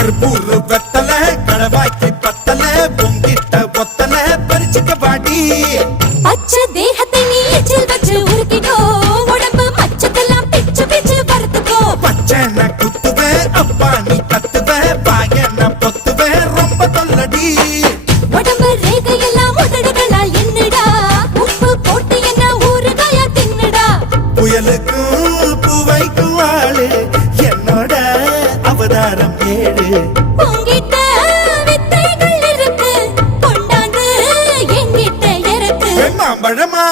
கற்பூர் வெத்தல கடவாய்க்கு பத்தல பொங்கிட்ட ஒத்தல பறிச்சுக்க பாடி பச்சை தேகத்தை நீ எச்சில் வச்சு உருக்கிட்டோ உடம்பு மச்சத்தெல்லாம் பிச்சு பிச்சு வறுத்துக்கோ பச்சை நான் குத்துவேன் அப்பா நீ கத்துவேன் பாய நான் பொத்துவேன் ரொம்ப தொல்லடி உடம்பு ரேகையெல்லாம் உதடுகளால் என்னடா உப்பு போட்டு என்ன ஊறுகாயா தின்னுடா புயலுக்கும் பூவைக்கும் ஆளு என்னோட அவதாரம் ஏழு உங்கிட்ட வித்தைகள் இருக்கு கொண்டாந்து எங்கிட்ட இருக்கு மாம்பழமா